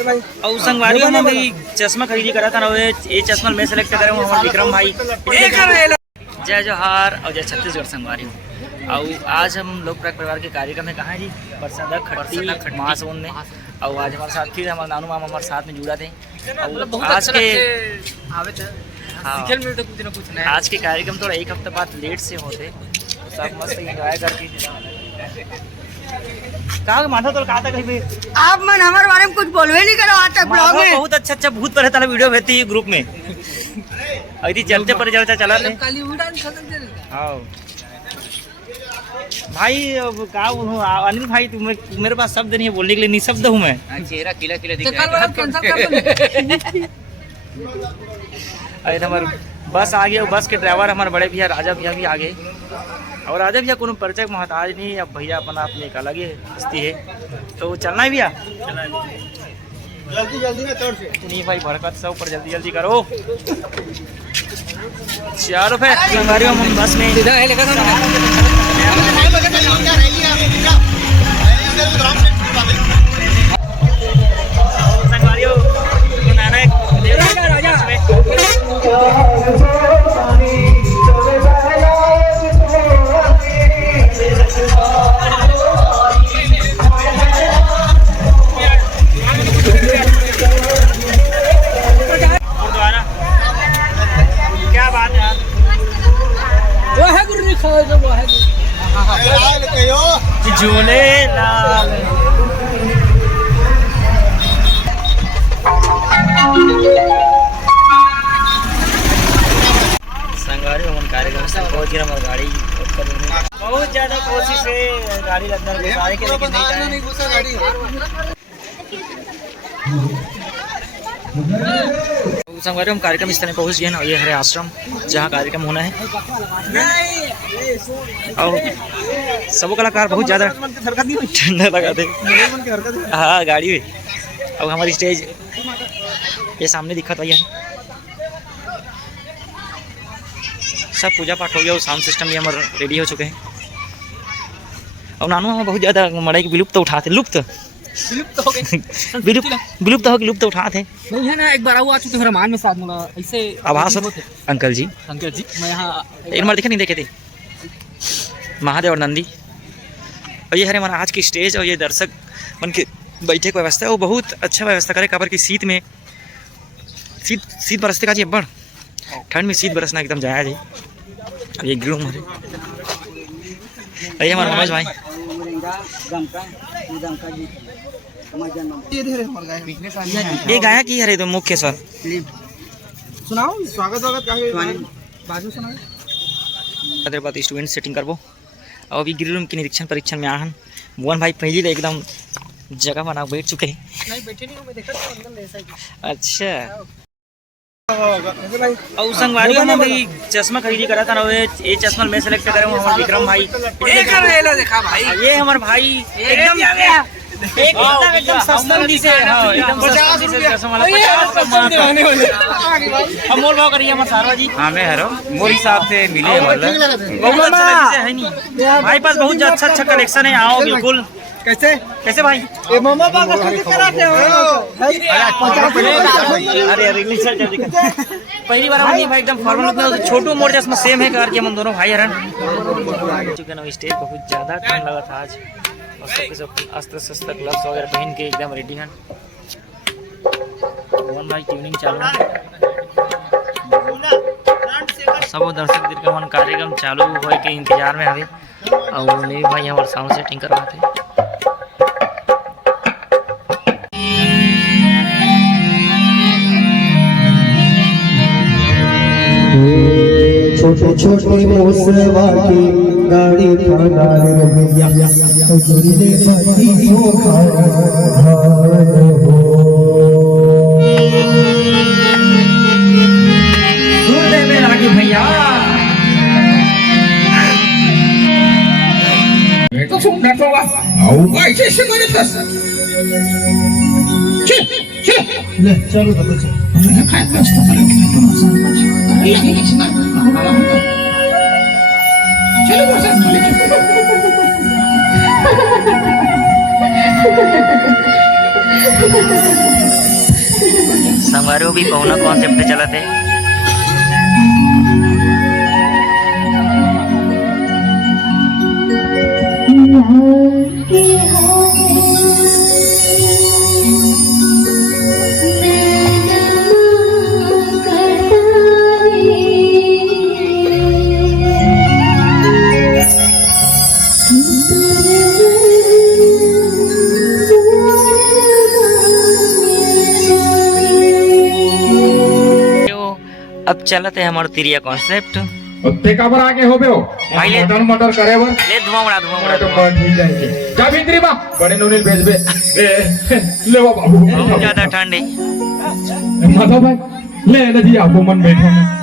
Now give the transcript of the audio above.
और संगवारी में भी चश्मा खरीदी करा था ना, ये चश्मा मैं सेलेक्ट करे हूँ हमारे विक्रम भाई। जय जोहार और जय छत्तीसगढ़ संगवारी। और आज हम लोग परिवार के कार्यक्रम में कहाँ है जी, बरसात खट्टी महासवन में। और आज हमारे साथ फिर हमारे नानू मामा हमारे साथ में जुड़ा थे। और आज के कार्यक्रम थोड़ा एक हफ्ते बाद लेट से होते, तो सब मस्त एंजॉय करके कहा माथा तो कहा था कहीं भी आप मन हमारे बारे में कुछ बोलवे नहीं करो आज तक ब्लॉग में। बहुत अच्छा भूत पर है वीडियो भेजती है ग्रुप में। अभी चलते पर चला थे। हाँ भाई क्या बोलूं अनिल भाई, मेरे पास शब्द नहीं है बोलने के लिए, निशब्द हूँ मैं। चेहरा खिला खिला दिख रहा है। अरे हमारे बस आ गया, बस के ड्राइवर हमारे बड़े भैया राजा भैया भी आ गए। और राजा भैया को परिचय मोहताज नहीं, अब भैया अपना अपने एक अलग ही हस्ती है। तो चलना है भैया, जल्दी जल्दी में तोड़ से नहीं भाई, भड़कत सब पर जल्दी जल्दी करो। चलो फिर संगवारियों हम बस में झूले लाल संगवारी हम कार्यक्रम से पहुंच गए। हमारी गाड़ी बहुत ज्यादा कोशिश है गाड़ी अंदर घुसाने के, लेकिन नहीं घुसा गाड़ी। संगवारी हम कार्यक्रम स्थल में पहुंच गए ना, ये हरे आश्रम जहाँ कार्यक्रम होना है। और सब कलाकार बहुत ज़्यादा ठंडा लगा थे। हाँ गाड़ी में। अब हमारी स्टेज ये सामने दिखा था, यार सब पूजा पाठ हो गया और साउंड सिस्टम भी हमारे रेडी हो चुके हैं। और नानू हम बहुत ज़्यादा मड़ाई की विलुप्त उठाते, विलुप्त उठाते नहीं है ना। एक बार आ चुके रमान में साथ में ऐसे आवाज अंकल जी मैं यहाँ एक बार नहीं देखे थे महादेव और नंदी। और ये है हमारा आज की स्टेज। और ये दर्शक मन के बैठे की व्यवस्था है वो बहुत अच्छा व्यवस्था करे, काबर की शीत में शीत बरसते का जी बड़ ठंड में शीत बरसना एकदम जायज है। अब ये ग्रूम है, ये हमारा मनोज भाई। ये गायक ही है तो मुख्य सर सुनाओ स्वागत बाजू सुनाओ। बात स्टूडेंट सेटिंग करबो। और अभी ग्रिल रूम के निरीक्षण परीक्षण में आहन मोहन भाई पहले एकदम जगह बना बैठ चुके हैं। नहीं बैठे नहीं, मैं देखा था अंदर ऐसा ही। अच्छा और संगवारी में भी चश्मा खरीदी करा था ना, ये चश्मा मैं सेलेक्ट करे हूँ हमारे विक्रम भाई। देखा भाई ये हमारे भाई एकदम एकदम सस्ता से, एकदम 50 मोल भाव करिए हमारे सारा जी। हाँ मैं हरो मोर हिसाब से मिले बहुत अच्छा है नहीं भाई, पास बहुत अच्छा कलेक्शन है। आओ बिल्कुल। कैसे भाई मामा कराते हो? अरे पहली बार भाई एकदम फॉर्मल छोटू मोड़ चश्मा सेम है कार के हम दोनों भाई हरन चुके ना। स्टेज बहुत ज्यादा ठंड लगा था आज, और सबके सब अस्त्र शस्त्र ग्लव्स वगैरह पहन के एकदम रेडी हैं। मोहन भाई ट्यूनिंग चालू है, सब दर्शक दीर्घमन कार्यक्रम चालू होए के इंतजार में हवे। और नहीं भाई हमारे साउंड सेटिंग करवाते। छोटे छोटे मोसवा की गाड़ी थाना रे भैया जुड़े पति चोखा धान हो। सुन ले मेरा की भैया तो सुन ना तो आओ ऐसे से मेरे पास ले चलो तो चलो काय कष्ट करेंगे तो मसाला ये किसी ना चलो बस संगवारी हो भी पहुना कॉन्सेप्ट चला थे अब चलत है हमारा तिरिया कॉन्सेप्ट उत्ते का बर आगे हो बे हो भाई ले मटर करे बर ले धुआं उड़ा तो बन ही जाएंगे जा भित्री बा बड़े नूनील भेज बे ले वो बाबू बहुत ज्यादा ठंड है माधव भाई ले ले जी आपको मन बैठो में